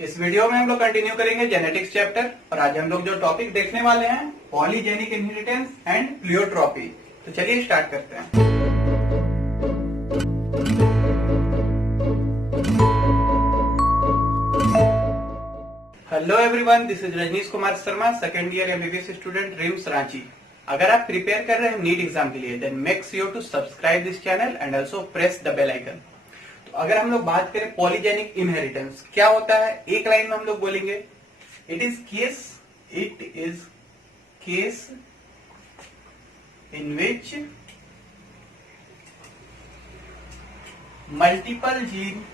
इस वीडियो में हम लोग कंटिन्यू करेंगे जेनेटिक्स चैप्टर और आज हम लोग जो टॉपिक देखने वाले हैं पॉलीजेनिक इनहेरिटेंस एंड प्लियोट्रॉपी। तो चलिए स्टार्ट करते हैं। Hello everyone, this is Rajnish Kumar Sharma, second year MBBS student, RIMS Ranchi. अगर आप प्रिपेयर कर रहे हैं नीट एग्जाम के लिए then make sure to subscribe this channel and also press the bell icon. तो अगर हम लोग बात करें पॉलीजेनिक इनहेरिटेंस क्या होता है, एक लाइन में हम लोग बोलेंगे it is case in which multiple gene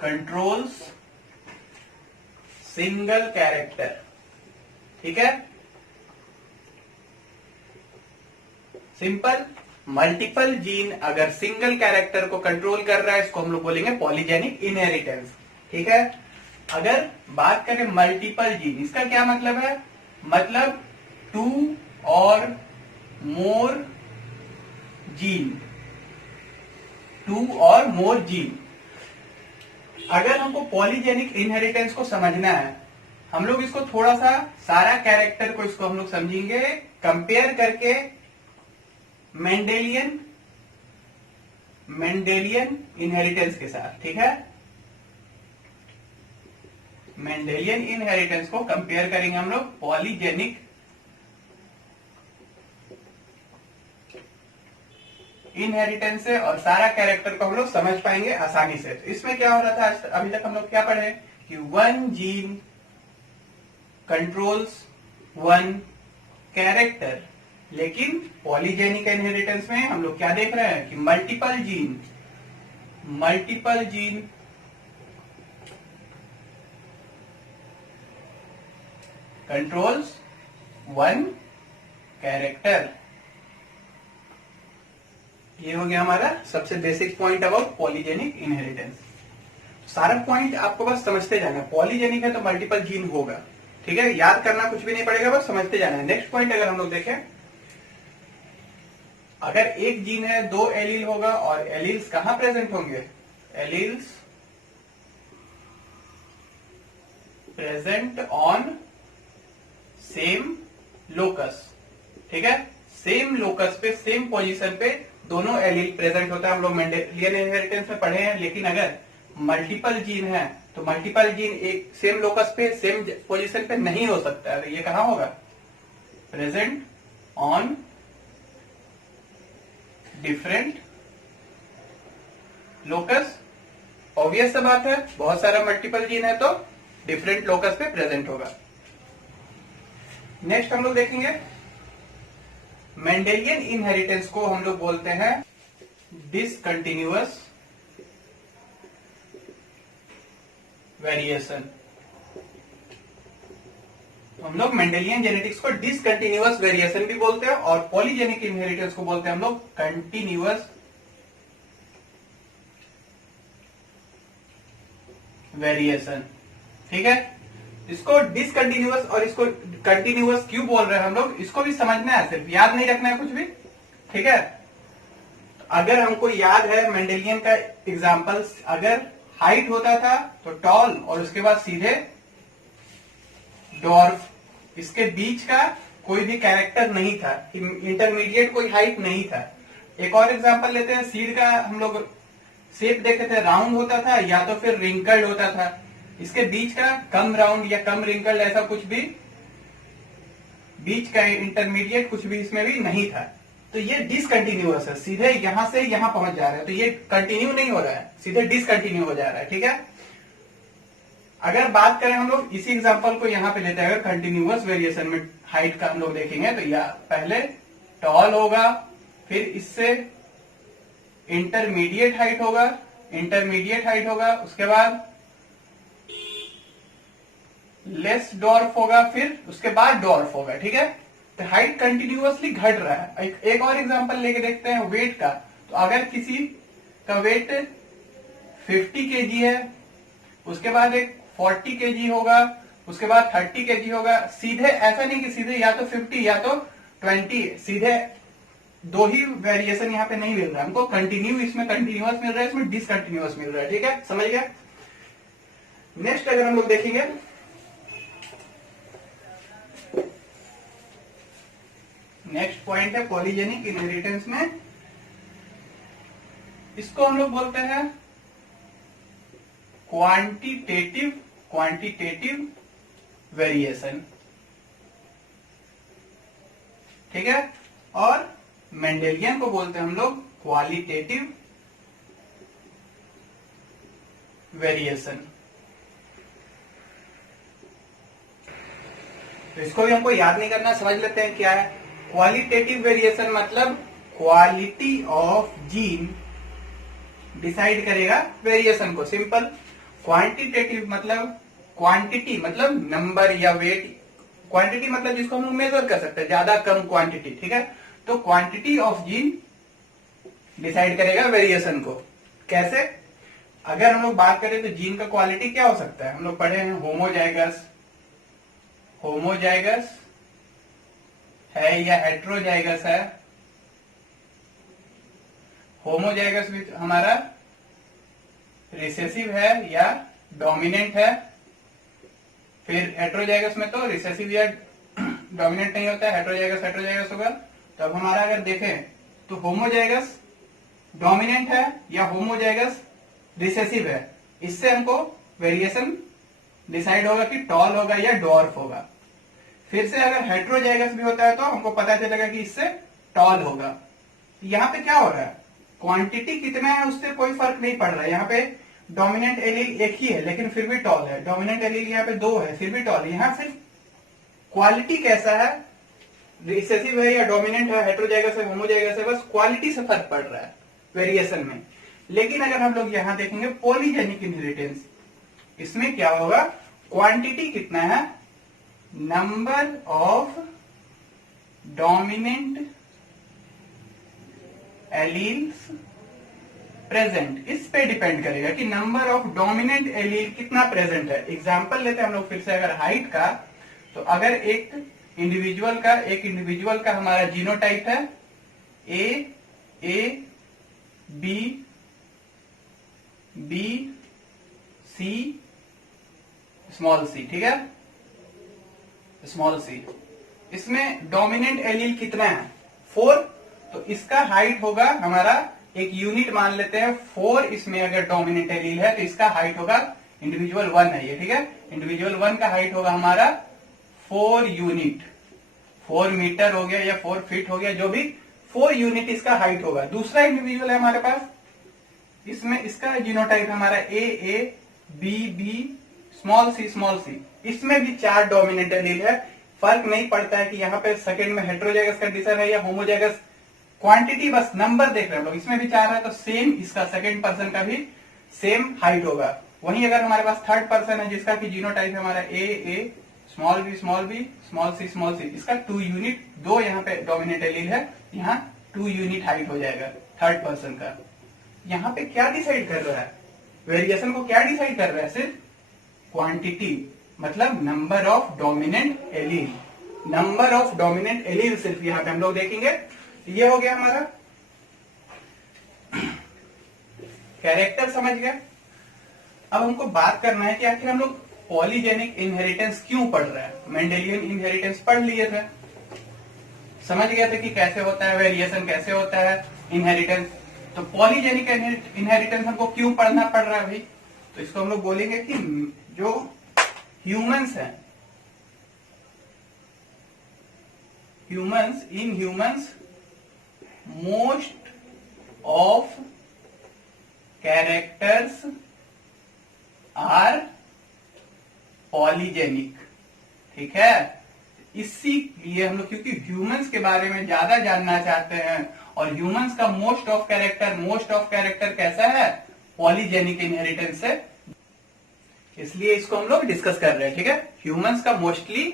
controls single character. ठीक है, सिंपल। मल्टीपल जीन अगर सिंगल कैरेक्टर को कंट्रोल कर रहा है इसको हम लोग बोलेंगे पॉलीजेनिक इनहेरिटेंस। ठीक है, अगर बात करें मल्टीपल जीन, इसका क्या मतलब है? मतलब टू और मोर जीन। अगर हमको पॉलीजेनिक इनहेरिटेंस को समझना है, हम लोग इसको थोड़ा सा सारा कैरेक्टर को इसको हम लोग समझेंगे कंपेयर करके मेंडेलियन इनहेरिटेंस के साथ। ठीक है, मेंडेलियन इनहेरिटेंस को कंपेयर करेंगे हम लोग पॉलीजेनिक इनहेरिटेंस से और सारा कैरेक्टर को हम लोग समझ पाएंगे आसानी से। तो इसमें क्या हो रहा था, अभी तक हम लोग क्या पढ़े कि one gene controls one character, लेकिन पॉलीजेनिक इनहेरिटेंस में हम लोग क्या देख रहे हैं कि multiple gene controls one character. ये हो गया हमारा सबसे basic point about polygenic inheritance. सारा पॉइंट आपको बस समझते जाना है। पॉलीजेनिक है तो मल्टीपल जीन होगा। ठीक है, याद करना कुछ भी नहीं पड़ेगा, बस समझते जाना है। नेक्स्ट पॉइंट अगर हम लोग देखें, अगर एक जीन है दो एलील होगा और एलील्स कहां प्रेजेंट होंगे? Alleles present on same locus. ठीक है, सेम लोकस पे सेम पोजीशन पे दोनों एलील प्रेजेंट होता है। हम लोग मेंडेलियन इनहेरिटेंस में पढ़े हैं, लेकिन अगर मल्टीपल जीन है तो मल्टीपल जीन एक सेम लोकस पे सेम पोजीशन पे नहीं हो सकता है। तो ये कहां होगा? Present on different locus. Obvious सा बात है, बहुत सारा मल्टीपल जीन है तो डिफरेंट लोकस पे प्रेजेंट होगा। नेक्स्ट हम लोग देखेंगे मेंडेलियन इनहेरिटेंस को हम लोग बोलते हैं डिसकंटिन्यूअस वेरिएशन। हम लोग मेंडेलियन जेनेटिक्स को डिसकंटिन्यूअस वेरिएशन भी बोलते हैं और पॉलीजेनिक इनहेरिटेंस को बोलते हैं हम लोग कंटिन्यूअस वेरिएशन। ठीक है, इसको डिसकंटिन्यूअस और इसको कंटिन्यूअस क्यों बोल रहे हैं हम लोग, इसको भी समझना है, सिर्फ याद नहीं रखना है कुछ भी। ठीक है, अगर हमको याद है मेंडेलियन का एग्जांपल्स, अगर हाइट होता था तो टॉल और उसके बाद सीधे डॉर्फ, इसके बीच का कोई भी कैरेक्टर नहीं था, इंटरमीडिएट कोई हाइट नहीं था। एक और एग्जांपल लेते हैं, सीड का हम लोग शेप देखे थे, राउंड होता था या तो फिर रिंकल्ड होता था। इसके बीच का कम राउंड या कम रिंकल्ड ऐसा कुछ भी, बीच का इंटरमीडिएट कुछ भी इसमें भी नहीं था। तो ये डिसकंटिन्यूअस है, सीधे यहां से यहां पहुंच जा रहा है, तो ये कंटिन्यू नहीं हो रहा है, सीधे डिसकंटिन्यू हो जा रहा है। ठीक है, अगर बात करें हम लोग इसी एग्जांपल को यहां पे लेते हैं, कंटिन्यूअस वेरिएशन में हाइट का हम लोग देखेंगे तो या पहले टॉल होगा, फिर इससे इंटरमीडिएट हाइट होगा, उसके बाद लेस डॉर्फ होगा, फिर उसके बाद डॉर्फ होगा। ठीक है, तो हाइट कंटिन्यूअसली घट रहा है। एक और एग्जांपल लेके देखते हैं वेट का। तो अगर किसी का वेट 50 केजी है, उसके बाद एक 40 केजी होगा, उसके बाद 30 केजी होगा, सीधे ऐसा नहीं कि सीधे या तो 50 या तो 20, सीधे दो ही वेरिएशन यहाँ पे नहीं मिल रहा है हमको, कंटिन्यू इसमें कंटिन्यूअस मिल रहा है, इसमें डिसकंटिन्यूअस मिल रहा है। ठीक है, समझ गया। नेक्स्ट अगर हम लोग देखेंगे, नेक्स्ट पॉइंट है पॉलीजेनिक इनहेरिटेंस में, इसको हम लोग बोलते हैं क्वांटिटेटिव वेरिएशन। ठीक है, और मेंडेलियन को बोलते हैं हम लोग क्वालिटेटिव वेरिएशन। तो इसको भी हमको याद नहीं करना, समझ लेते हैं क्या है। क्वालिटेटिव वेरिएशन मतलब क्वालिटी ऑफ जीन डिसाइड करेगा वेरिएशन को, सिंपल। क्वांटिटेटिव मतलब क्वांटिटी मतलब नंबर या वेट, क्वांटिटी मतलब जिसको हम लोग मेजर कर सकते हैं, ज्यादा कम क्वांटिटी। ठीक है, तो क्वांटिटी ऑफ जीन डिसाइड करेगा वेरिएशन को। कैसे? अगर हम लोग बात करें तो जीन का क्वालिटी क्या हो सकता है, हम लोग पढ़े हैं होमोजाइगस, होमोजाइगस है या हेट्रोजाइगस है। होमोजाइगस विच हमारा रिसेसिव है या डोमिनेंट है, फिर हेट्रोजाइगस में तो रिसेसिव या डोमिनेंट नहीं होता है, हेट्रोजाइगस हेट्रोजाइगस होगा। तो अब हमारा अगर देखें तो होमोजाइगस डोमिनेंट है या होमोजाइगस रिसेसिव है, इससे हमको वेरिएशन डिसाइड होगा कि टॉल होगा या डॉर्फ होगा। फिर से अगर हेट्रोजाइगस भी होता है तो हमको पता चलेगा कि इससे टॉल होगा। यहाँ पे क्या हो रहा है, क्वांटिटी कितना है उससे कोई फर्क नहीं पड़ रहा है। यहाँ पे डोमिनेंट एलील एक ही है लेकिन फिर भी टॉल है, डोमिनेंट एलील यहाँ पे दो है फिर भी टॉल है। यहाँ सिर्फ क्वालिटी कैसा है, रिसेसिव है या डोमिनेंट है, हेट्रोजाइगस है होमोजाइगस है, बस क्वालिटी से फर्क पड़ रहा है वेरिएशन में। लेकिन अगर हम लोग यहाँ देखेंगे पॉलीजेनिक इनहेरिटेंस, इसमें क्या होगा, क्वांटिटी कितना है, number of dominant alleles present, इस पे डिपेंड करेगा कि नंबर ऑफ डोमिनेंट एलील कितना प्रेजेंट है। एग्जांपल लेते हैं हम लोग फिर से अगर हाइट का, तो अगर एक इंडिविजुअल का हमारा जीनोटाइप है ए बी सी स्मॉल सी, ठीक है, स्मॉल सी, इसमें डोमिनेंट एलील कितना है 4, तो इसका हाइट होगा हमारा, एक यूनिट मान लेते हैं 4, इसमें अगर डोमिनेंट एलील है तो इसका हाइट होगा, इंडिविजुअल 1 है ये, ठीक है, इंडिविजुअल 1 का हाइट होगा हमारा 4 यूनिट, 4 मीटर हो गया या 4 फीट हो गया, जो भी 4 यूनिट इसका हाइट होगा। दूसरा इंडिविजुअल है हमारे पास, इसमें इसका जीनोटाइप हमारा ए बी स्मॉल सी, इसमें भी 4 डोमिनेंट एलील है। फर्क नहीं पड़ता है कि यहाँ पे सेकंड में हेट्रोजाइगस कंडीशन है या होमोजाइगस, क्वांटिटी बस नंबर देख रहे हैं लोग, इसमें भी 4 है तो सेम इसका सेकंड पर्सन का भी सेम हाइट होगा। वहीं अगर हमारे पास थर्ड पर्सन है जिसका कि जीनोटाइप है हमारा ए स्मॉल बी स्मॉल सी, इसका 2 यूनिट, 2 यहाँ पे डोमिनेंट एलील है, यहाँ 2 यूनिट हाइट हो जाएगा थर्ड पर्सन का। यहाँ पे क्या डिसाइड कर रहा है, वेरिएशन को क्या डिसाइड कर रहा है, सिर्फ क्वांटिटी, मतलब number of dominant allele, number of dominant allele सिर्फ यहाँ पे हम लोग देखेंगे। ये हो गया हमारा कैरेक्टर, समझ गए। अब हमको बात करना है कि आखिर हम लोग पॉलीजेनिक इनहेरिटेंस क्यों पढ़ रहे हैं। मेंडेलियन इनहेरिटेंस पढ़ लिए थे, समझ गए थे कि कैसे होता है वेरिएशन, कैसे होता है इनहेरिटेंस। तो पॉलीजेनिक इनहेरिटेंस हमको क्यों पढ़ना पड़ रहा है भाई, तो इसको हम लोग बोलेंगे कि जो ह्यूमंस हैं, humans most of characters are polygenic, ठीक है। इसीलिए हम लोग क्योंकि ह्यूमंस के बारे में ज्यादा जानना चाहते हैं और ह्यूमंस का मोस्ट ऑफ कैरेक्टर कैसा है, पॉलीजेनिक इनहेरिटेंस है, इसलिए इसको हम लोग डिस्कस कर रहे हैं, ठीक है। ह्यूमंस का मोस्टली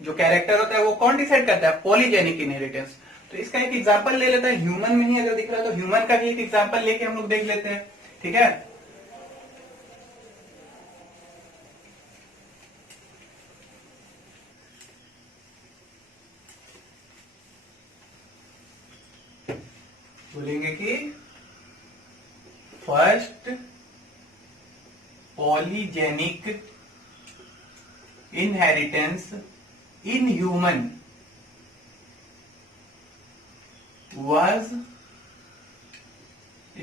जो कैरेक्टर होता है वो कौन डिसाइड करता है, पॉलीजेनिक इनहेरिटेंस। तो इसका एक एग्जांपल ले लेते हैं, ह्यूमन में ही अगर दिख रहा है तो ह्यूमन का भी एक एग्जांपल लेके हम लोग देख लेते हैं, ठीक है। First polygenic inheritance in human was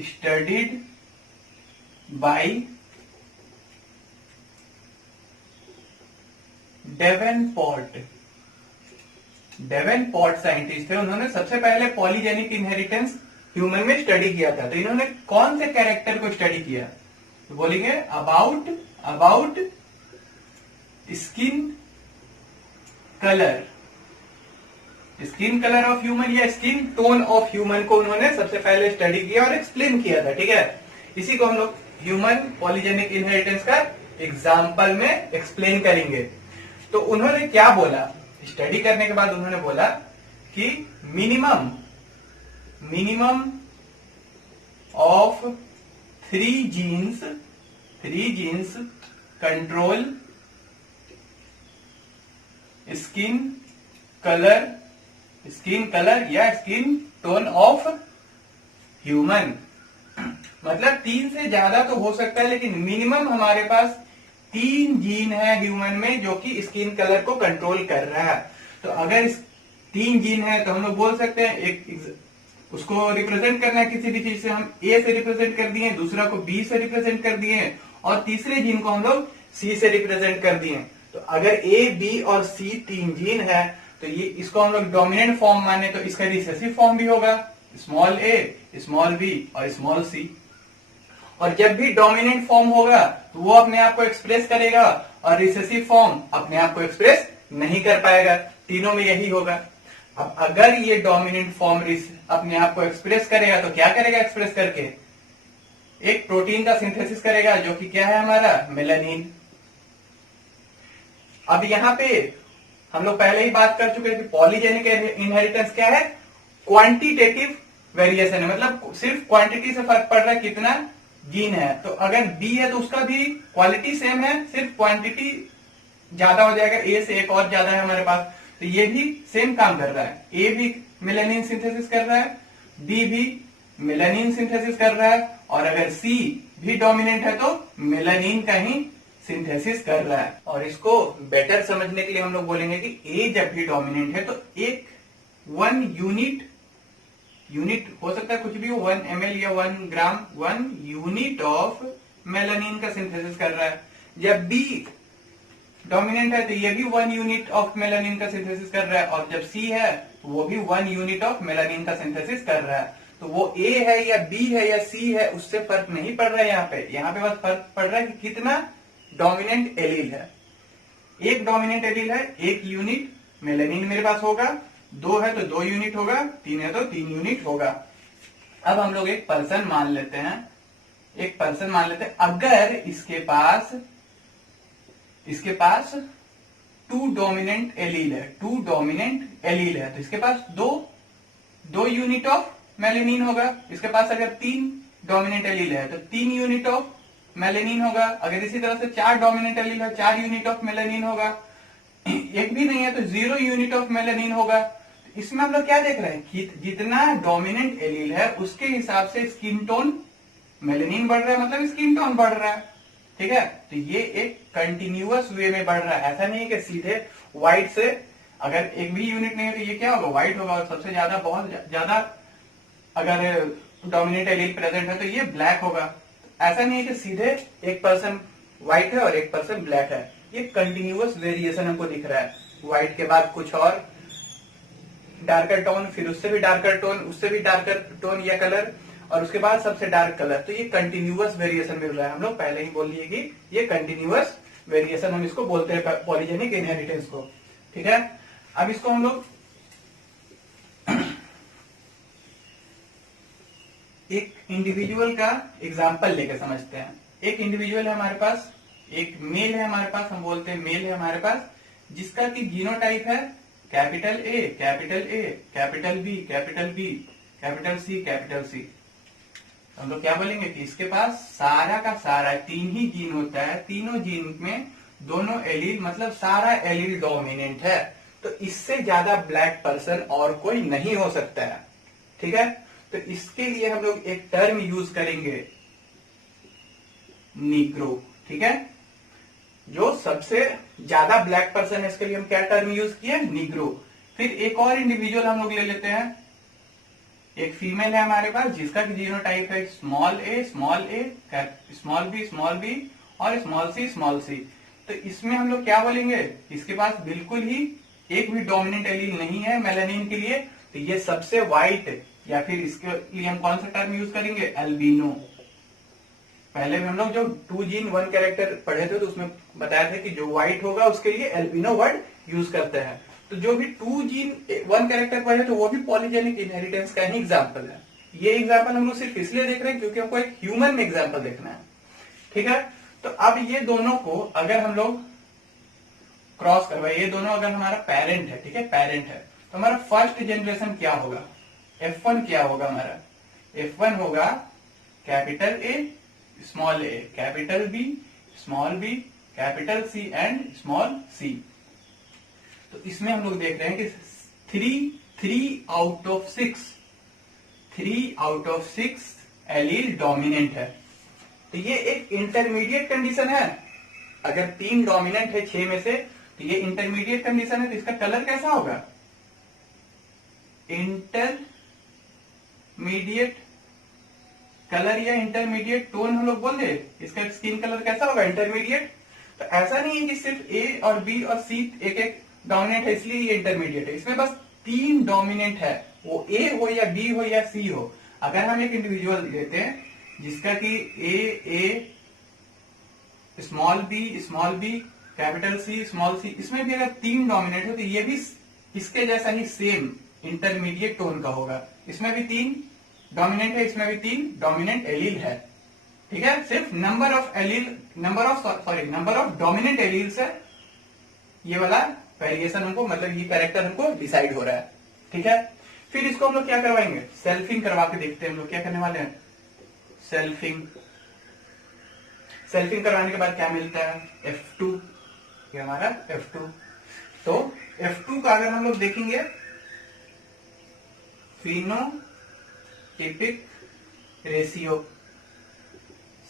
studied by Davenport. Davenport scientist थे, उन्होंने सबसे पहले पॉलीजेनिक इनहेरिटेंस ह्यूमन में स्टडी किया था। तो इन्होंने कौन से कैरेक्टर को स्टडी किया? तो बोलेंगे about skin colour, skin colour of human या स्किन टोन ऑफ ह्यूमन को उन्होंने सबसे पहले स्टडी किया और एक्सप्लेन किया था। ठीक है, इसी को हम लोग ह्यूमन पॉलीजेनिक इनहेरिटेंस का एग्जाम्पल में एक्सप्लेन करेंगे। तो उन्होंने क्या बोला? स्टडी करने के बाद उन्होंने बोला कि minimum of three jeans control skin colour या स्किन टोन ऑफ ह्यूमन। मतलब 3 से ज्यादा तो हो सकता है, लेकिन मिनिमम हमारे पास 3 जीन है ह्यूमन में जो कि स्किन कलर को कंट्रोल कर रहा है। तो अगर 3 जीन है तो हम लोग बोल सकते हैं एक उसको रिप्रेजेंट करना है किसी भी चीज से, हम ए से रिप्रेजेंट कर दिए, दूसरा को बी से रिप्रेजेंट कर दिए और तीसरे जीन को हम लोग सी से रिप्रेजेंट कर दिए। तो अगर ए, बी और सी 3 जीन है तो ये इसको हम लोग डोमिनेंट फॉर्म माने तो इसका रिसेसिव फॉर्म भी होगा, स्मॉल ए, स्मॉल बी और स्मॉल सी। और जब भी डोमिनेंट फॉर्म होगा तो वो अपने आप को एक्सप्रेस करेगा और रिसेसिव फॉर्म अपने आप को एक्सप्रेस नहीं कर पाएगा। तीनों में यही होगा। अब अगर ये डोमिनेंट फॉर्म अपने आप को एक्सप्रेस करेगा तो क्या करेगा? एक्सप्रेस करके एक प्रोटीन का सिंथेसिस करेगा जो कि क्या है हमारा मेलानिन। अब यहाँ पे हम लोग पहले ही बात कर चुके हैं कि पॉलीजेनिक इनहेरिटेंस क्या है? क्वांटिटेटिव वेरिएशन है, मतलब सिर्फ क्वांटिटी से फर्क पड़ रहा है कितना जीन है। तो अगर बी है तो उसका भी क्वालिटी सेम है, सिर्फ क्वांटिटी ज्यादा हो जाएगा, ए से एक और ज्यादा है हमारे पास। तो ये भी सेम काम कर रहा है, ए भी मेलानिन सिंथेसिस कर रहा है, बी भी मेलानिन सिंथेसिस कर रहा है, और अगर सी भी डोमिनेंट है तो मेलानिन का ही सिंथेसिस कर रहा है। और इसको बेटर समझने के लिए हम लोग बोलेंगे कि ए जब भी डोमिनेंट है तो एक 1 यूनिट हो सकता है कुछ भी हो, 1 ml या 1 ग्राम, 1 यूनिट ऑफ मेलानिन का सिंथेसिस कर रहा है। जब बी डोमिनेंट है तो ये भी 1 यूनिट ऑफ मेलानिन का सिंथेसिस कर रहा है, और जब सी है तो वो भी 1 यूनिट ऑफ मेलानिन का सिंथेसिस कर रहा है। तो वो ए है या बी है या सी है उससे फर्क नहीं पड़ रहा है यहाँ पे बस फर्क पड़ रहा है कि कितना डोमिनेंट एलील है। एक डोमिनेंट एलील है, 1 यूनिट मेलानिन मेरे पास होगा, 2 है तो 2 यूनिट होगा, 3 है तो 3 यूनिट होगा। अब हम लोग एक पर्सन मान लेते हैं, अगर इसके पास 2 डोमिनेंट एलील है, तो इसके पास 2 यूनिट ऑफ मेलानिन होगा। इसके पास अगर 3 डोमिनेंट एलील है तो 3 यूनिट ऑफ मेलानिन होगा। अगर इसी तरह से 4 डोमिनेंट एलील है, 4 यूनिट ऑफ मेलानिन होगा। एक भी नहीं है तो 0 यूनिट ऑफ मेलानिन होगा। इसमें हम लोग क्या देख रहे हैं कि जितना डोमिनेंट एलील है उसके हिसाब से स्किन टोन मेलानिन बढ़ रहा है, मतलब स्किन टोन बढ़ रहा है। ठीक है, तो ये एक कंटिन्यूअस वे में बढ़ रहा है। ऐसा नहीं है कि सीधे व्हाइट से अगर एक भी यूनिट नहीं है तो ये क्या होगा? व्हाइट होगा। और सबसे ज्यादा बहुत ज्यादा अगर डोमिनेंट एलील प्रेजेंट है तो ये ब्लैक होगा। ऐसा नहीं है कि सीधे एक पर्सन व्हाइट है और एक पर्सन ब्लैक है। ये कंटिन्यूअस वेरिएशन हमको दिख रहा है। व्हाइट के बाद कुछ और डार्कर टोन, फिर उससे भी डार्कर टोन, उससे भी डार्कर टोन या कलर, और उसके बाद सबसे डार्क कलर। तो ये कंटिन्यूअस वेरिएशन मिल रहा है। हम लोग पहले ही बोल लिए कि ये कंटिन्यूअस वेरिएशन हम इसको बोलते हैं पॉलीजेनिक इनहेरिटेंस को। ठीक है, अब इसको हम लोग एक इंडिविजुअल का एग्जाम्पल लेके समझते हैं। एक इंडिविजुअल है हमारे पास, एक मेल है हमारे पास, हम बोलते हैं मेल है हमारे पास, जिसका कि जीनोटाइप है capital A, capital B, capital C. हम लोग क्या बोलेंगे कि इसके पास सारा का सारा 3 ही जीन होता है, तीनों जीन में दोनों एलील, मतलब सारा एलील डोमिनेंट है। तो इससे ज्यादा ब्लैक पर्सन और कोई नहीं हो सकता है। ठीक है, तो इसके लिए हम लोग एक टर्म यूज करेंगे नीग्रो। ठीक है, जो सबसे ज्यादा ब्लैक पर्सन है इसके लिए हम क्या टर्म यूज किए, नीग्रो। फिर एक और इंडिविजुअल हम लोग ले लेते हैं, एक फीमेल है हमारे पास जिसका जीनोटाइप है स्मॉल ए, स्मॉल बी और स्मॉल सी। तो इसमें हम लोग क्या बोलेंगे, इसके पास बिल्कुल ही एक भी डोमिनेंट एलील नहीं है मेलानिन के लिए, तो ये सबसे व्हाइट, या फिर इसके लिए हम कौन सा टर्म यूज करेंगे, एल्बिनो। पहले भी हम लोग जो 2 जीन 1 कैरेक्टर पढ़े थे तो उसमें बताया था कि जो व्हाइट होगा उसके लिए एल्बिनो वर्ड यूज करते हैं। तो जो भी 2 जीन 1 कैरेक्टर पढ़े तो वो भी पॉलीजेनिक इनहेरिटेंस का ही एग्जाम्पल है। ये एग्जाम्पल हम लोग सिर्फ इसलिए देख रहे हैं क्योंकि हमको एक ह्यूमन में एग्जाम्पल देखना है। ठीक है, तो अब ये दोनों को अगर हम लोग क्रॉस करवाए, ये दोनों अगर हमारा पेरेंट है, ठीक है, पेरेंट है, तो हमारा फर्स्ट जनरेशन क्या होगा, F1 क्या होगा हमारा, F1 होगा capital A, capital B, capital C and small C. तो इसमें हम लोग देख रहे हैं कि 3 आउट ऑफ 6 एलील डोमिनेंट है। तो ये एक इंटरमीडिएट कंडीशन है। अगर 3 डोमिनेंट है 6 में से, तो ये इंटरमीडिएट कंडीशन है। तो इसका कलर कैसा होगा, इंटरमीडिएट कलर या इंटरमीडिएट टोन हम लोग बोल दे, इसका स्किन कलर कैसा होगा, इंटरमीडिएट। तो ऐसा नहीं है कि सिर्फ ए और बी और सी एक एक डोमिनेंट है इसलिए ये इंटरमीडिएट है। इसमें बस 3 डोमिनेंट है, वो ए हो या बी हो या सी हो। अगर हम एक इंडिविजुअल लेते हैं जिसका कि A small B capital C small C, इसमें भी अगर 3 डोमिनेंट हो तो ये भी इसके जैसा ही सेम इंटरमीडिएट टोन का होगा। इसमें भी 3 डोमिनेंट है, इसमें भी 3 डोमिनेंट एलील है। ठीक है, सिर्फ नंबर ऑफ डोमिनेंट एलील से ये वाला वेरिएशन हमको, मतलब ये कैरेक्टर हमको डिसाइड हो रहा है। ठीक है, फिर इसको हम लोग क्या करवाएंगे, सेल्फिंग करवा के देखते हैं। हम लोग क्या करने वाले हैं, सेल्फिंग करवाने के बाद क्या मिलता है, F2, ये हमारा F2। तो F2 का अगर हम लोग देखेंगे, फिनोटाइपिक रेशियो,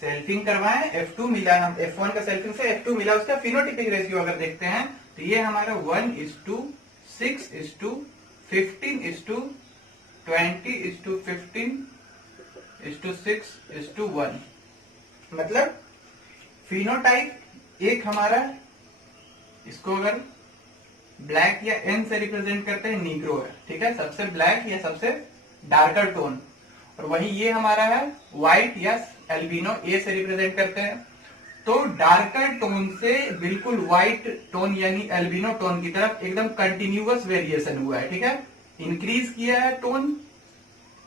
सेल्फिंग करवाएं, F2 मिला, हम F1 का सेल्फिंग से F2 मिला, उसका फिनोटाइपिक रेशियो अगर देखते हैं तो ये हमारा 1:6:15:20:15:6:1। मतलब फिनोटाइप एक हमारा, इसको अगर ब्लैक या एन से रिप्रेजेंट करते हैं, नीग्रो है। ठीक है, सबसे ब्लैक या सबसे डार्कर टोन। और वही ये हमारा है व्हाइट या एल्बिनो, ए से रिप्रेजेंट करते हैं। तो डार्कर टोन से बिल्कुल व्हाइट टोन यानी एल्बिनो टोन की तरफ एकदम कंटिन्यूअस वेरिएशन हुआ है। ठीक है, इंक्रीज किया है टोन,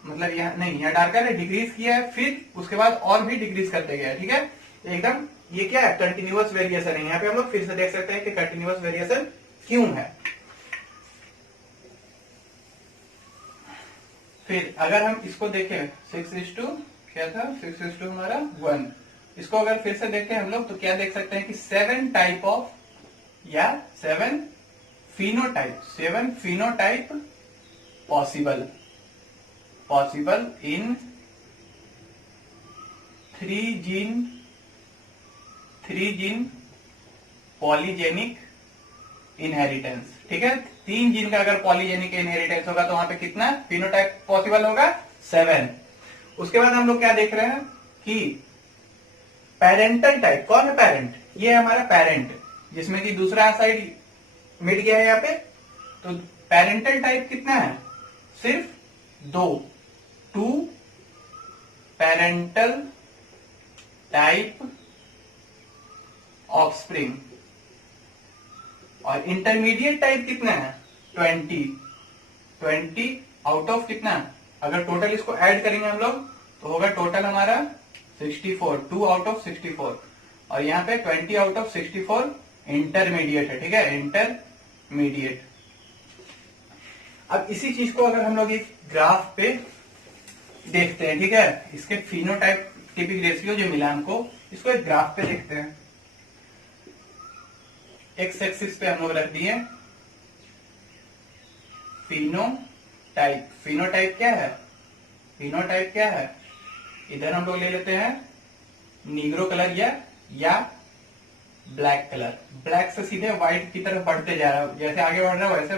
मतलब यहाँ नहीं, यहाँ डार्कर है, डिक्रीज किया है, फिर उसके बाद और भी डिक्रीज करते गया है। ठीक है, एकदम ये क्या है, कंटिन्यूअस वेरिएशन है। यहाँ पे हम लोग फिर से देख सकते हैं कि कंटिन्यूअस वेरिएशन क्यों है। फिर अगर हम इसको देखें 6:, क्या था, 6:, हमारा 1। इसको अगर फिर से देखें हम लोग तो क्या देख सकते हैं कि 7 टाइप ऑफ या 7 phenotype possible in 3 gene polygenic inheritance. ठीक है, 3 जीन का अगर पॉलीजेनिक इनहेरिटेंस होगा तो वहां पे कितना फिनोटाइप पॉसिबल होगा, 7। उसके बाद हम लोग क्या देख रहे हैं कि पेरेंटल टाइप, कौन है पेरेंट, ये हमारा पेरेंट, जिसमें कि दूसरा साइड मिट गया है यहाँ पे। तो पेरेंटल टाइप कितना है, सिर्फ 2 पेरेंटल टाइप ऑफस्प्रिंग। और इंटरमीडिएट टाइप कितना है, 20 आउट ऑफ कितना, अगर टोटल इसको ऐड करेंगे हम लोग तो होगा टोटल हमारा 64, 2 आउट ऑफ 64। और यहाँ पे 20 आउट ऑफ 64 इंटरमीडिएट है। ठीक है, इंटरमीडिएट। अब इसी चीज को अगर हम लोग एक ग्राफ पे देखते हैं, ठीक है, इसके फिनोटाइपिक रेशियो जो मिला हमको, इसको एक ग्राफ पे देखते हैं। एक्स एक्सिस पे हम लोग रख दिए फिनोटाइप क्या है, इधर हम लोग ले लेते हैं नीग्रो कलर या ब्लैक कलर। ब्लैक से सीधे व्हाइट की तरफ बढ़ते जा रहा है, जैसे आगे बढ़ रहा है वैसे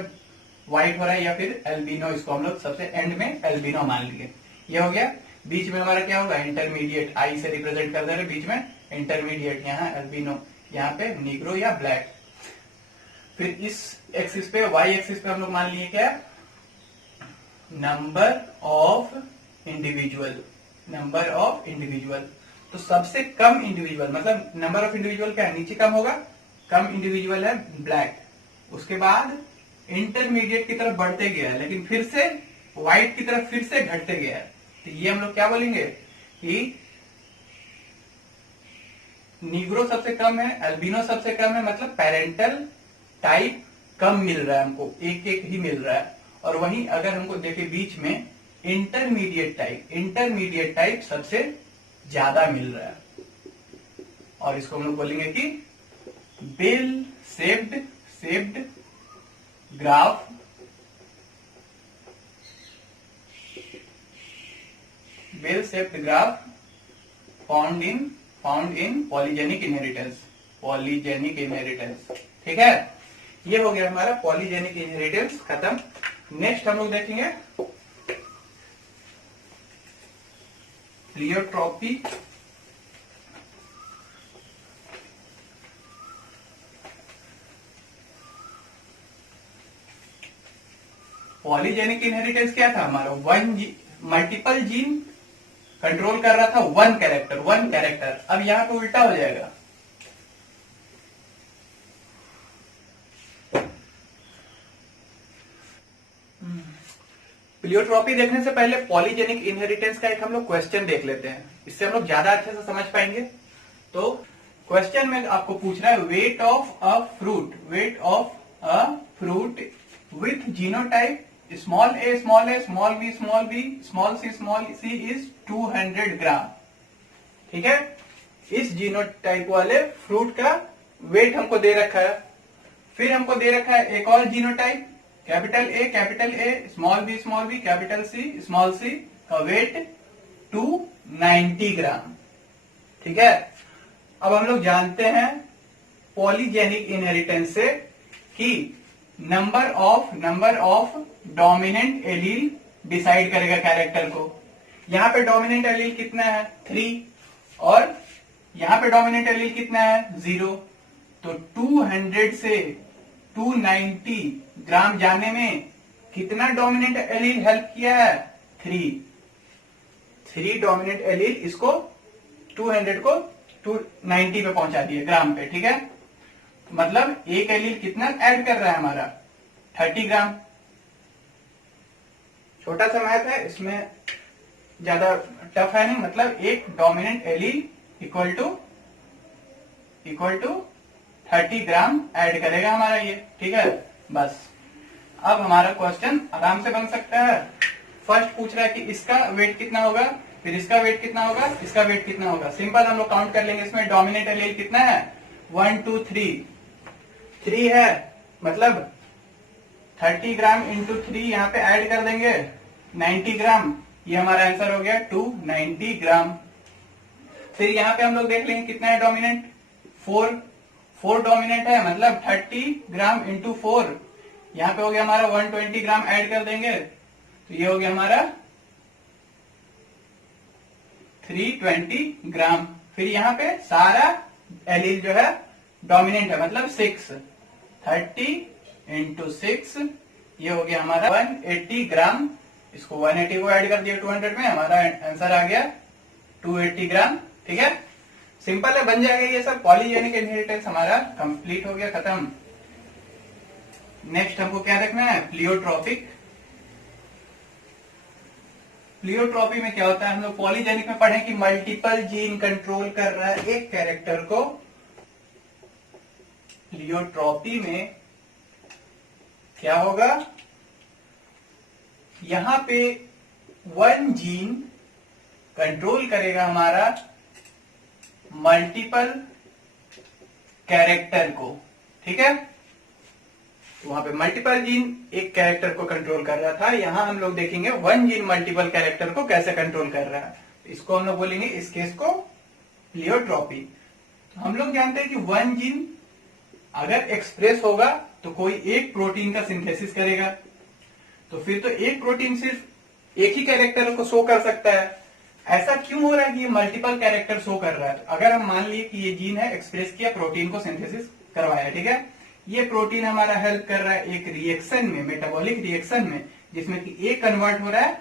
व्हाइट हो रहा है, या फिर एल्बिनो, इसको हम लोग सबसे एंड में एल्बिनो मान लिए। ये हो गया। बीच में हमारा क्या होगा, इंटरमीडिएट, आई से रिप्रेजेंट कर दे रहे बीच में इंटरमीडिएट, यहाँ एल्बिनो, यहाँ पे नीग्रो या ब्लैक। फिर इस एक्सिस पे, वाई एक्सिस पे हम लोग मान लिए क्या, number of individual, number of individual. तो सबसे कम इंडिविजुअल, मतलब नंबर ऑफ इंडिविजुअल क्या है, नीचे कम होगा, कम इंडिविजुअल है ब्लैक। उसके बाद इंटरमीडिएट की तरफ बढ़ते गया, लेकिन फिर से व्हाइट की तरफ फिर से घटते गया। तो ये हम लोग क्या बोलेंगे कि नीग्रो सबसे कम है, अल्बिनो सबसे कम है, मतलब पेरेंटल टाइप कम मिल रहा है हमको, एक एक ही मिल रहा है। और वहीं अगर हमको देखे बीच में इंटरमीडिएट टाइप सबसे ज्यादा मिल रहा है। और इसको हम लोग बोलेंगे कि bell shaped graph, bell shaped graph found in polygenic inheritance. ठीक है, ये हो गया हमारा पॉलीजेनिक इनहेरिटेंस खत्म। नेक्स्ट हम लोग देखेंगे प्लियोट्रॉपी। पॉलीजेनिक इनहेरिटेंस क्या था हमारा, मल्टीपल जीन कंट्रोल कर रहा था वन कैरेक्टर। अब यहां पे उल्टा हो जाएगा, प्लियोट्रॉपी देखने से पहले पॉलीजेनिक इनहेरिटेंस का एक हम लोग क्वेश्चन देख लेते हैं, इससे हम लोग ज्यादा अच्छे से समझ पाएंगे। तो क्वेश्चन में आपको पूछना है weight of a fruit with genotype small a, small b, small c is 200 ग्राम। ठीक है, इस जीनोटाइप वाले फ्रूट का वेट हमको दे रखा है। फिर हमको दे रखा है एक और genotype, capital A, small b, capital C का वेट 290 ग्राम। ठीक है, अब हम लोग जानते हैं पॉलीजेनिक इनहेरिटेंस से कि number of dominant allele decide करेगा कैरेक्टर को। यहाँ पे डोमिनेंट एलील कितना है 3, और यहाँ पे डोमिनेंट एलील कितना है 0। तो 200 से 290 ग्राम जाने में कितना डोमिनेंट एलील हेल्प किया है, 3 डोमिनेंट एलील इसको 200 को 290 पे पहुंचा दिए ग्राम पे। ठीक है, मतलब एक एलील कितना ऐड कर रहा है हमारा 30 ग्राम। छोटा सा मैथ है, इसमें ज्यादा टफ है नहीं, मतलब एक dominant allele equal to 30 gram add करेगा हमारा ये। ठीक है, बस अब हमारा क्वेश्चन आराम से बन सकता है। फर्स्ट पूछ रहा है कि इसका वेट कितना होगा, फिर इसका वेट कितना होगा, इसका वेट कितना होगा। सिंपल हम लोग काउंट कर लेंगे। इसमें डोमिनेंट एलील कितना है 1 2 3 है, मतलब 30 ग्राम इंटू 3 यहाँ पे ऐड कर देंगे 90 ग्राम। ये हमारा आंसर हो गया 290 ग्राम। फिर यहाँ पे हम लोग देख लेंगे कितना है डोमिनेंट, 4 डोमिनेंट है, मतलब 30 ग्राम इंटू 4, यहाँ पे हो गया हमारा 120 ग्राम ऐड कर देंगे, तो ये हो गया हमारा 320 ग्राम। फिर यहाँ पे सारा एलील जो है डोमिनेंट है, मतलब 6, 30 इंटू 6, ये हो गया हमारा 180 ग्राम। इसको 180 को ऐड कर दिया 200 में, हमारा आंसर आ गया 280 ग्राम। ठीक है, सिंपल है, बन जाएगा ये सब। पॉलीजेनिक इनहेरिटेंस हमारा कंप्लीट हो गया, खत्म। नेक्स्ट हमको क्या देखना है, प्लियोट्रॉपिक। प्लियोट्रॉपी में क्या होता है, हम लोग पॉलीजेनिक में पढ़े कि मल्टीपल जीन कंट्रोल कर रहा है एक कैरेक्टर को। प्लियोट्रॉपी में क्या होगा, यहां पे 1 जीन कंट्रोल करेगा हमारा मल्टीपल कैरेक्टर को। ठीक है, तो वहां पे मल्टीपल जीन एक कैरेक्टर को कंट्रोल कर रहा था, यहां हम लोग देखेंगे 1 जीन मल्टीपल कैरेक्टर को कैसे कंट्रोल कर रहा है। इसको हम लोग बोलेंगे, इस केस को प्लियोट्रॉपी। तो हम लोग जानते हैं कि वन जीन अगर एक्सप्रेस होगा तो कोई एक प्रोटीन का सिंथेसिस करेगा, तो फिर तो एक प्रोटीन सिर्फ एक ही कैरेक्टर को शो कर सकता है। ऐसा क्यों हो रहा है कि ये मल्टीपल कैरेक्टर शो कर रहा है? तो अगर हम मान लिए कि ये जीन है, एक्सप्रेस किया, प्रोटीन को सिंथेसिस करवाया, ठीक है, ये प्रोटीन हमारा हेल्प कर रहा है एक रिएक्शन में, मेटाबॉलिक रिएक्शन में, जिसमें कि ए कन्वर्ट हो रहा है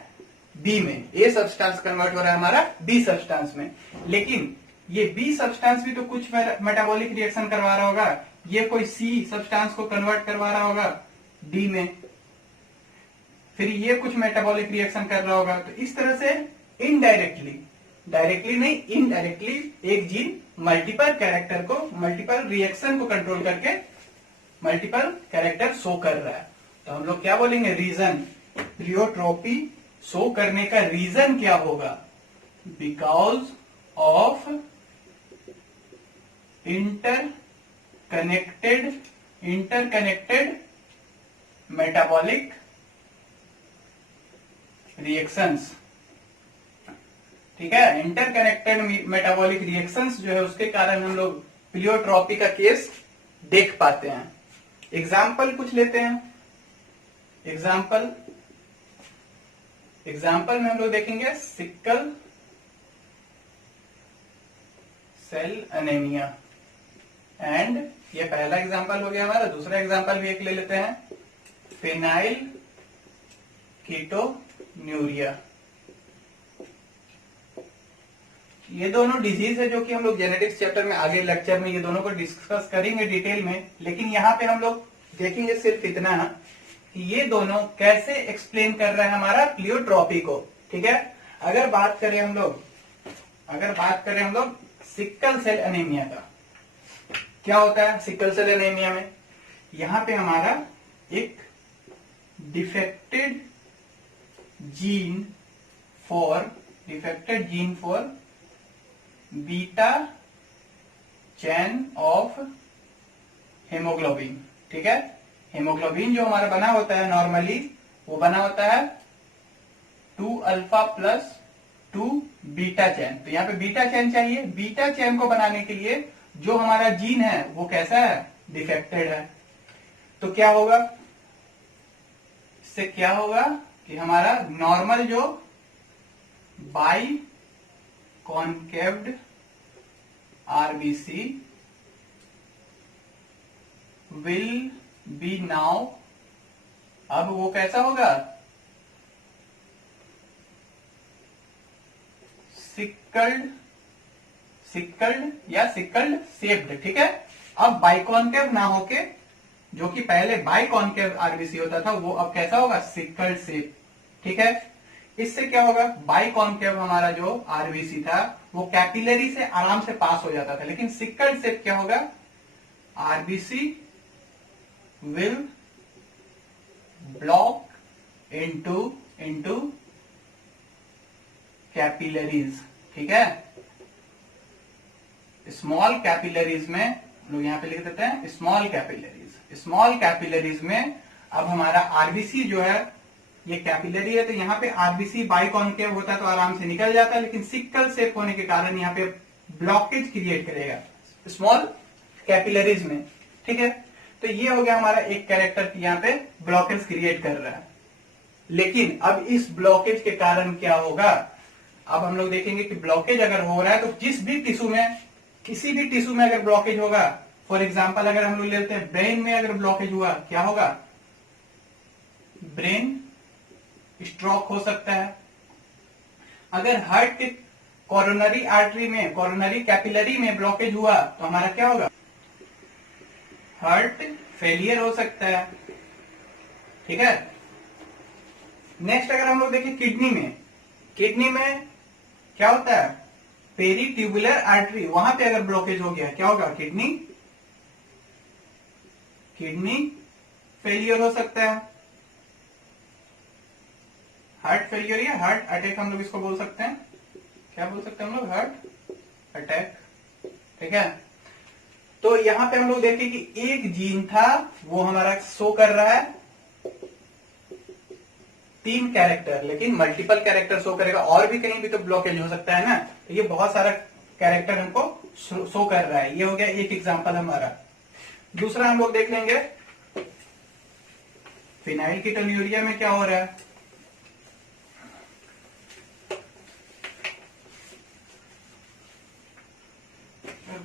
बी में, ए सब्सटेंस कन्वर्ट हो रहा है हमारा बी सब्सटेंस में। लेकिन ये बी सब्सटेंस भी तो कुछ मेटाबॉलिक रिएक्शन करवा रहा होगा, ये कोई सी सब्सटेंस को कन्वर्ट करवा रहा होगा डी में, फिर ये कुछ मेटाबॉलिक रिएक्शन कर रहा होगा। तो इस तरह से इनडायरेक्टली, डायरेक्टली नहीं, इनडायरेक्टली एक जीन मल्टीपल कैरेक्टर को, मल्टीपल रिएक्शन को कंट्रोल करके मल्टीपल कैरेक्टर शो कर रहा है। तो हम लोग क्या बोलेंगे? रीजन, प्लियोट्रॉपी शो करने का रीजन क्या होगा? Because of interconnected metabolic reactions, ठीक है, इंटरकनेक्टेड मेटाबॉलिक रिएक्शंस जो है उसके कारण हम लोग प्लियोट्रॉपी का केस देख पाते हैं। एग्जाम्पल कुछ लेते हैं। एग्जाम्पल में हम लोग देखेंगे सिकल सेल एनीमिया, एंड ये पहला एग्जाम्पल हो गया हमारा। दूसरा एग्जाम्पल भी एक ले लेते हैं, फिनाइल कीटोन्यूरिया। ये दोनों डिजीज है जो कि हम लोग जेनेटिक्स चैप्टर में आगे लेक्चर में ये दोनों को डिस्कस करेंगे डिटेल में, लेकिन यहाँ पे हम लोग देखेंगे सिर्फ इतना कि ये दोनों कैसे एक्सप्लेन कर रहे हैं हमारा प्लियोट्रॉपी को, ठीक है। अगर बात करें हम लोग सिकल सेल एनीमिया का, क्या होता है सिकल सेल एनीमिया में? यहाँ पे हमारा एक defected gene for beta chain of haemoglobin, ठीक है। हेमोग्लोबिन जो हमारा बना होता है नॉर्मली, वो बना होता है 2 अल्फा प्लस 2 बीटा चैन। तो यहाँ पे बीटा चैन चाहिए। बीटा चैन को बनाने के लिए जो हमारा जीन है वो कैसा है? डिफेक्टेड है। तो क्या होगा? इससे क्या होगा कि हमारा नॉर्मल जो biconcaved RBC will be now, अब वो कैसा होगा? सिकल्ड या सिकल्ड शेप्ड, ठीक है। अब बाइकॉन्केव ना होके, जो कि पहले बाइकॉन्केव आरबीसी होता था, वो अब कैसा होगा? सिकल्ड शेप, ठीक है। इससे क्या होगा? बाइकॉन्केव हमारा जो आरबीसी था वो कैपिलरी से आराम से पास हो जाता था, लेकिन सिकल्ड शेप क्या होगा? RBC will block into capillaries, ठीक है। स्मॉल कैपिलरीज में लोग यहां पे लिख देते हैं स्मॉल कैपिलरीज में अब हमारा आरबीसी जो है, ये कैपिलरी है, तो यहाँ पे आरबीसी बाइकॉन्केव होता तो आराम से निकल जाता है, लेकिन सिकल शेप होने के कारण यहाँ पे ब्लॉकेज क्रिएट करेगा स्मॉल कैपिलरीज में, ठीक है। तो ये हो गया हमारा एक कैरेक्टर यहाँ पे ब्लॉकेज क्रिएट कर रहा है। लेकिन अब इस ब्लॉकेज के कारण क्या होगा? अब हम लोग देखेंगे कि ब्लॉकेज अगर हो रहा है तो जिस भी टिश्यू में, किसी भी टिश्यू में अगर ब्लॉकेज होगा, फॉर एग्जाम्पल अगर हम लोग लेते हैं ब्रेन में अगर ब्लॉकेज हुआ, क्या होगा? ब्रेन स्ट्रोक हो सकता है। अगर हार्ट के कोरोनरी आर्टरी में, कोरोनरी कैपिलरी में ब्लॉकेज हुआ तो हमारा क्या होगा? हार्ट फेलियर हो सकता है, ठीक है। नेक्स्ट अगर हम लोग देखें किडनी में क्या होता है? पेरीट्यूबुलर आर्टरी, वहां पे अगर ब्लॉकेज हो गया क्या होगा? किडनी फेलियर हो सकता है। हार्ट फेलियर या हार्ट अटैक हम लोग इसको बोल सकते हैं। क्या बोल सकते हैं हम लोग? हार्ट अटैक, ठीक है। तो यहां पे हम लोग देखें कि एक जीन था वो हमारा शो कर रहा है 3 कैरेक्टर, लेकिन मल्टीपल कैरेक्टर शो करेगा। और भी कहीं भी तो ब्लॉकेज हो सकता है ना। तो ये बहुत सारा कैरेक्टर हमको शो कर रहा है। ये हो गया एक एग्जांपल हमारा। दूसरा हम लोग देख लेंगे फिनाइल कीटोन्यूरिया में क्या हो रहा है।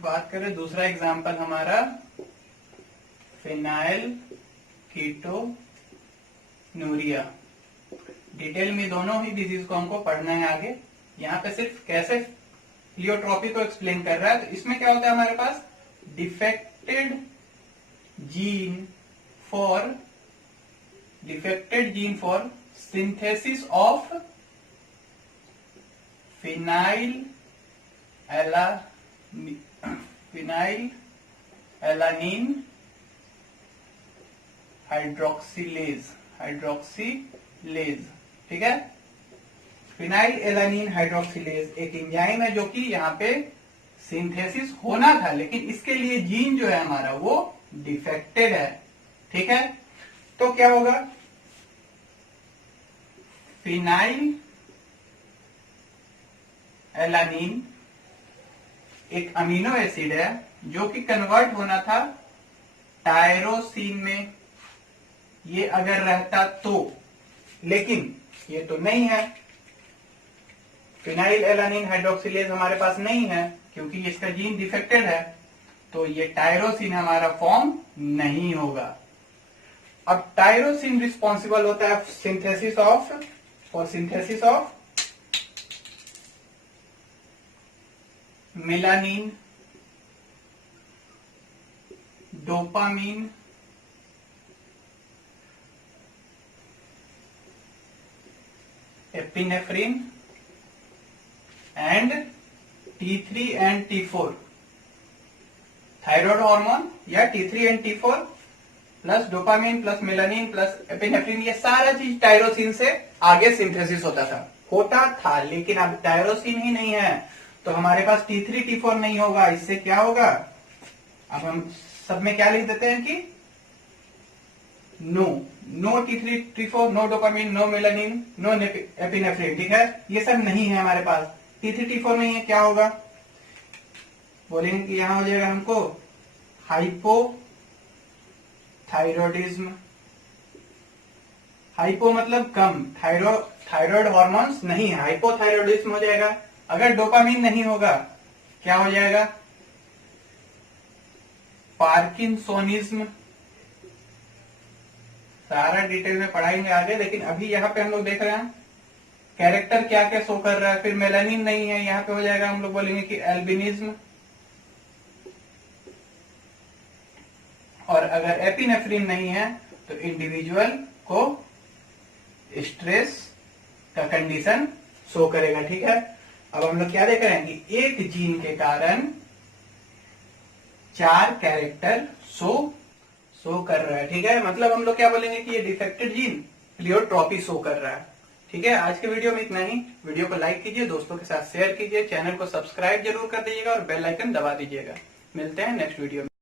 बात करें दूसरा एग्जांपल हमारा फिनाइल कीटोन्यूरिया। डिटेल में दोनों ही डिजीज को हमको पढ़ना है आगे। यहाँ पे सिर्फ कैसे प्लियोट्रोपी को एक्सप्लेन कर रहा है। तो इसमें क्या होता है हमारे पास defected gene for synthesis of phenylalanine hydroxylase. ठीक है, फिनाइल एलानिन हाइड्रोक्सिलेज एक एंजाइम है जो कि यहाँ पे सिंथेसिस होना था, लेकिन इसके लिए जीन जो है हमारा वो डिफेक्टेड है। ठीक है, तो क्या होगा, फिनाइल एलानिन एक अमीनो एसिड है जो कि कन्वर्ट होना था टायरोसिन में, ये अगर रहता तो, लेकिन ये तो नहीं है। फिनाइल एलानिन हाइड्रोक्सिलेज हमारे पास नहीं है क्योंकि इसका जीन डिफेक्टेड है, तो ये टायरोसिन हमारा फॉर्म नहीं होगा। अब टायरोसिन रिस्पॉन्सिबल होता है synthesis of melanin, dopamine, epinephrine and T3 and T4। Thyroid hormone या T3 and T4 plus dopamine plus melanin plus epinephrine, ये सारा चीज टायरोसिन से आगे सिंथेसिस होता था, लेकिन अब टायरोसिन ही नहीं है तो हमारे पास T3 T4 नहीं होगा। इससे क्या होगा, अब हम सब में क्या लिख देते हैं कि no T3 T4, no dopamine, no melanin, no epinephrine. ठीक है, ये सब नहीं है हमारे पास, T3 T4 नहीं है। क्या होगा, बोलेंगे कि यहां हो जाएगा हमको हाइपोथायरॉयडिज्म। हाइपो मतलब कम, थायराइड हार्मोन्स नहीं है, हाइपोथायरॉयडिज्म हो जाएगा। अगर डोपामिन नहीं होगा क्या हो जाएगा, पार्किंसोनिज्म। सारा डिटेल में पढ़ाएंगे आगे, लेकिन अभी यहाँ पे हम लोग देख रहे हैं कैरेक्टर क्या क्या शो कर रहा है। फिर मेलानिन नहीं है, यहाँ पे हो जाएगा, हम लोग बोलेंगे कि एल्बिनिज्म। और अगर एपिनेफ्रिन नहीं है तो इंडिविजुअल को स्ट्रेस का कंडीशन शो करेगा। ठीक है, अब हम लोग क्या देख रहे हैं कि एक जीन के कारण 4 कैरेक्टर शो कर रहा है। ठीक है, मतलब हम लोग क्या बोलेंगे कि ये डिफेक्टेड जीन प्लियोट्रोपी शो कर रहा है। ठीक है, आज के वीडियो में इतना ही। वीडियो को लाइक कीजिए, दोस्तों के साथ शेयर कीजिए, चैनल को सब्सक्राइब जरूर कर दीजिएगा और बेल आइकन दबा दीजिएगा। मिलते हैं नेक्स्ट वीडियो में।